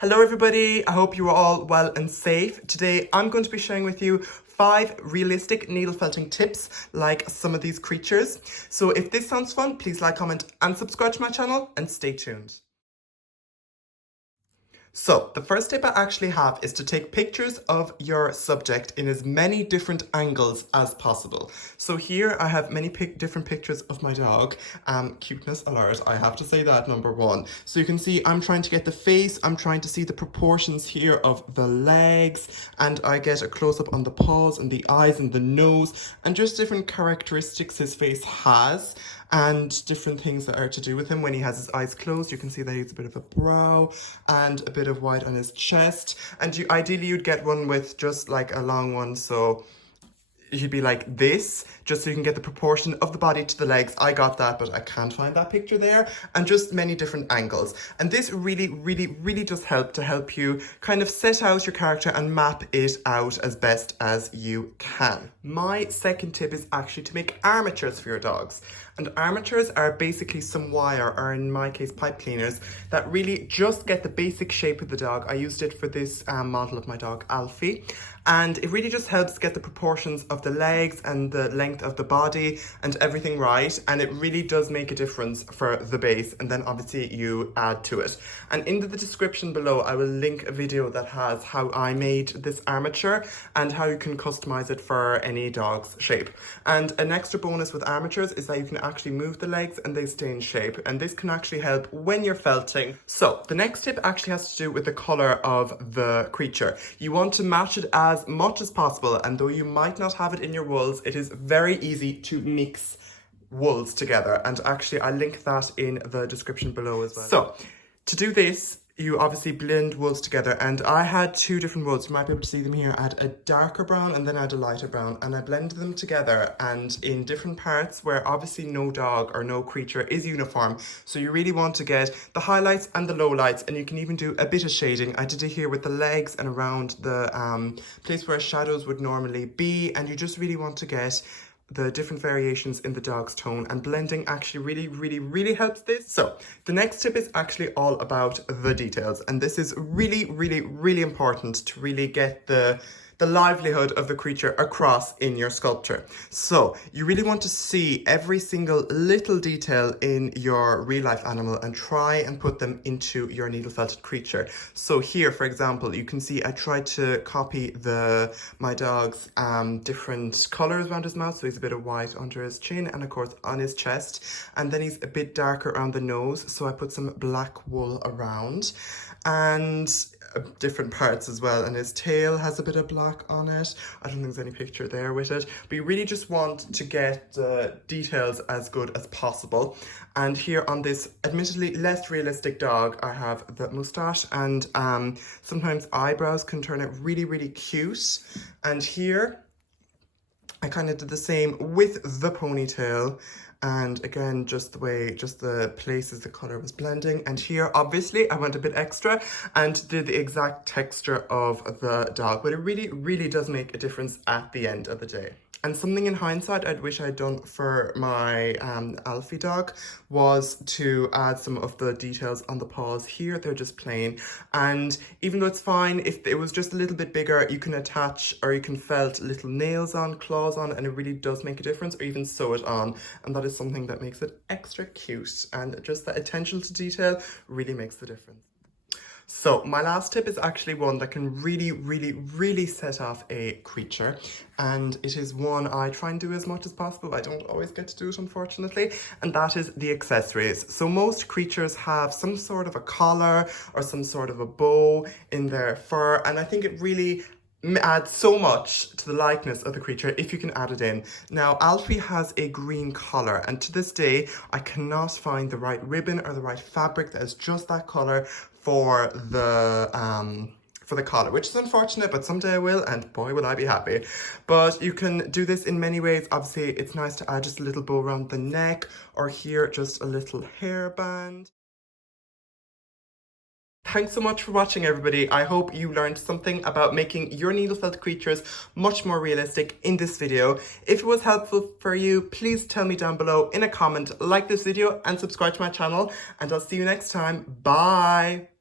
Hello everybody, I hope you are all well and safe. Today I'm going to be sharing with you 5 realistic needle felting tips like some of these creatures. So if this sounds fun, please like, comment and subscribe to my channel and stay tuned. So the first tip I actually have is to take pictures of your subject in as many different angles as possible. So here I have many different pictures of my dog. Cuteness alert, I have to say that, number one. So you can see I'm trying to get the face, I'm trying to see the proportions here of the legs, and I get a close-up on the paws and the eyes and the nose and just different characteristics his face has and different things that are to do with him. When he has his eyes closed, you can see that he's a bit of a brow and a bit of white on his chest. And ideally you'd get one with just like a long one, so he'd be like this, just so you can get the proportion of the body to the legs. I got that, but I can't find that picture there. And just many different angles. And this really does help you kind of set out your character and map it out as best as you can. My second tip is actually to make armatures for your dogs. And armatures are basically some wire, or in my case, pipe cleaners, that really just get the basic shape of the dog. I used it for this model of my dog, Alfie. And it really just helps get the proportions of the legs and the length of the body and everything right. And it really does make a difference for the base. And then obviously you add to it. And in the description below, I will link a video that has how I made this armature and how you can customize it for any dog's shape. And an extra bonus with armatures is that you can actually move the legs and they stay in shape. And this can actually help when you're felting. So the next tip actually has to do with the color of the creature. You want to match it as much as possible, and though you might not have it in your wools, it is very easy to mix wools together, and actually I link that in the description below as well. So to do this, you obviously blend wools together, and I had 2 different wools. You might be able to see them here. I had a darker brown and then I had a lighter brown, and I blended them together and in different parts where obviously no dog or no creature is uniform. So you really want to get the highlights and the lowlights, and you can even do a bit of shading. I did it here with the legs and around the place where shadows would normally be, and you just really want to get the different variations in the dog's tone, and blending actually really helps this. So the next tip is actually all about the details, and this is really important to really get the livelihood of the creature across in your sculpture. So you really want to see every single little detail in your real life animal and try and put them into your needle felted creature. So here, for example, you can see I tried to copy my dog's different colors around his mouth. So he's a bit of white under his chin and of course on his chest, and then he's a bit darker around the nose, so I put some black wool around, and different parts as well, and his tail has a bit of black on it. I don't think there's any picture there with it, but you really just want to get the details as good as possible. And here on this admittedly less realistic dog, I have the moustache, and sometimes eyebrows can turn out really cute. And here I kind of did the same with the ponytail, and again, just the places the color was blending. And here, obviously, I went a bit extra and did the exact texture of the dog, but it really does make a difference at the end of the day. And something in hindsight I'd wish I'd done for my Alfie dog was to add some of the details on the paws. Here they're just plain, and even though it's fine if it was just a little bit bigger, you can attach or you can felt little nails on, claws on, and it really does make a difference, or even sew it on, and that is something that makes it extra cute, and just that attention to detail really makes the difference. So my last tip is actually one that can really set off a creature, and it is one I try and do as much as possible. I don't always get to do it, unfortunately, and that is the accessories. So most creatures have some sort of a collar or some sort of a bow in their fur, and I think it really adds so much to the likeness of the creature if you can add it in. Now, Alfie has a green collar, and to this day, I cannot find the right ribbon or the right fabric that is just that color for the collar, which is unfortunate, but someday I will, and boy will I be happy. But you can do this in many ways. Obviously, it's nice to add just a little bow around the neck, or here just a little hairband. Thanks so much for watching, everybody. I hope you learned something about making your needle felt creatures much more realistic in this video. If it was helpful for you, please tell me down below in a comment, like this video and subscribe to my channel, and I'll see you next time. Bye.